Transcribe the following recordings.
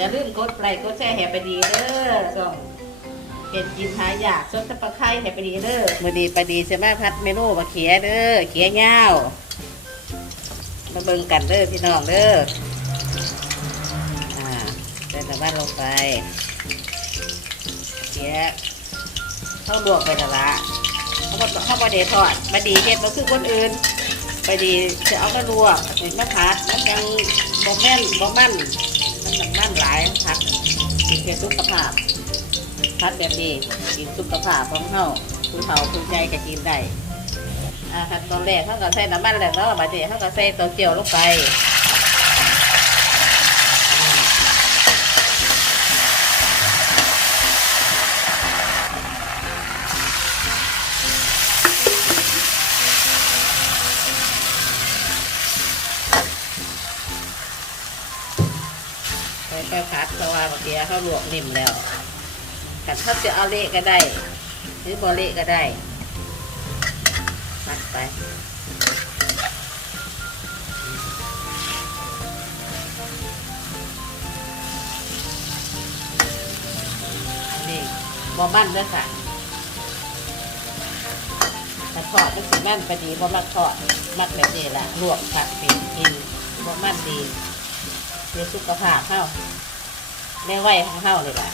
อย่าลืมกดไลค์กดแชร์แฮปปี้ดีเด้อส่องเป็นกินหายากสดตะปะไคร้แฮปปี้ดีเด้อมือนี้ไปดีใช่ไหมพัดเมนูมาเขียเด้อเขียยาวมาเบิ่งกันเด้อพี่น้องเด้ออ่าใส่น้ำมันลงไปเขียเข้าลวกไปละละเขาบอกเขาบอกเดทอดมาดีเฮ็ดมาคือคนอื่นไปดีจะเอามาลวกเห็นมะพัดมันยังบ่แม่นบ่มั่นมันมันหลาย พื่อสุขภาพพัดแบบนี้กินสุขภาพของเฮาผู้เฒ่าผู้ใหญ่ก็กินได้อ่าขั้นตอนแรกเขาก็ใส่น้ำมันแล้วเนาะบัดนี้เขาก็ใส่ตัวเจียวลงไป ใส่ไปพัดเพราะว่าเมื่อกี้เขาลวกนิ่มแล้วแต่ถ้าจะเอาเละก็ได้ หรือบอเละก็ได้พัดไปนี่บอมันด้อค่ะแต่ทอดก็สิแม่นไปดีบอมักทอดมักแบบนี้แหละลวกผัดปิดกินบอมันดี เพื่อสุขภาพเฮาแม่ไหวของเฮาเลยล่ะ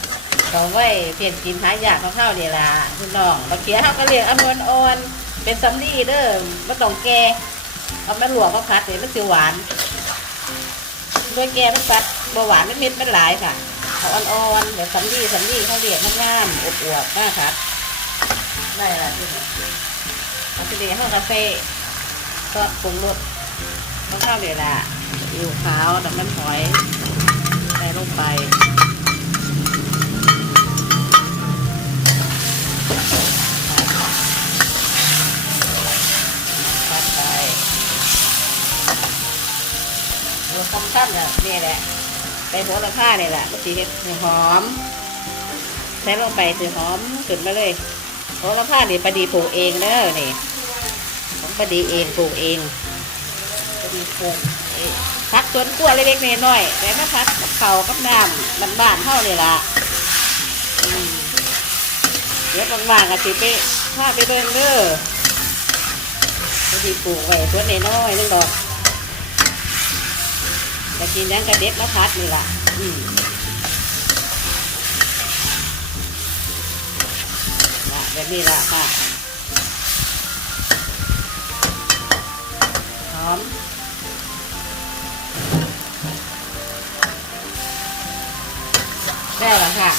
ตองไหวเปลี่ยนกินหายากของเฮาเนี่ล่ะคุณน้องบางเคียเฮาก็เรียกอมวนอ่อนเป็นสำลีเด้อม่ต้องแก่เอามาลวกก็พัดเลยมันสิหวานด้วยแก่มันพัดบ่หวานไมันเม็ดมันหลายค่ะเอาอ่อนๆเดี๋ยวสำลีสำลีเขาเรียกงามๆอบอวบๆมากครับได้ละที่เอาไปเดี๋ยวเข้ากาแฟก็ปรุงรสต้องเข้าเดี๋ยวละ อยู่ขาวน้ำหอยใส่ลงไปพัดไปตัวสำคัญเนี่ยนี่แหละไปโหระพาเนี่ยแหละสีเห็ดหอมใส่ลงไปสีหอมขึ้นมาเลยโหระพานี่ปลาดีปลูกเองเด้อนี่ของปลาดีเองปลูกเองปลาดีปลูกเอง พักสวนกล้วยเล็กๆน้อยๆแต่มาพักับเขากับน้ำบ้านๆเท่านี่ล่ะเดี๋ยวว่างๆก็สิไปพาไปเบิ่งเด้อปลาดีปลูกไว้สวนน้อยๆนึงดอกจะกินยังกระเด็ดมะพัดนี่ล่ะอืมละแบบนี้ล่ะค่ะหอม ได้แล้วค่ะ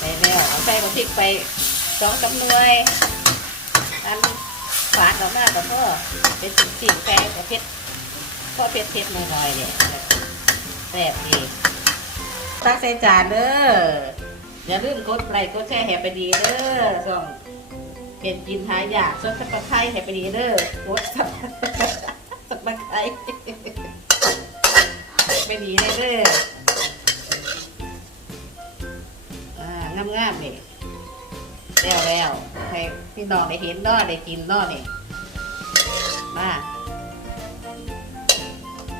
ได้แล้วเอาใส่มาพริกไปสองกำนวยอันฝาดออกมาก็พอเป็นสิ่งสิ่งแปลงกับเพชรพ่อเพชรเพชรหน่อยๆเนี่ยแซ่บดีตักใส่จานเด้ออย่าลืมกดไลค์กดแชร์แฮปปี้ดีเด้อส่องเห็นกินหายากสดสับปะไคร้แฮปปี้ดีเด้อกดสับ สับปะไคร้ไปดีเลยเด้ออ่างามๆนี่แล้วแล้วให้พี่น้องได้เห็นนาะได้กินเนาะนี่มา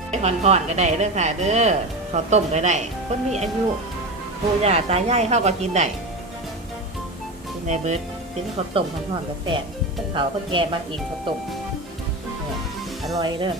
ไปห่อนๆก็ได้เด้อค่ะเด้อข้าวต้มก็ได้ คนมีอายุปู่ย่าตายายเข้าก็กินได้กินได้เบิดกินข้าวต้มห่อนๆก็แซ่บถ้าเขาก็แก่มากอีกข้าวต้ม อร่อยเด้อ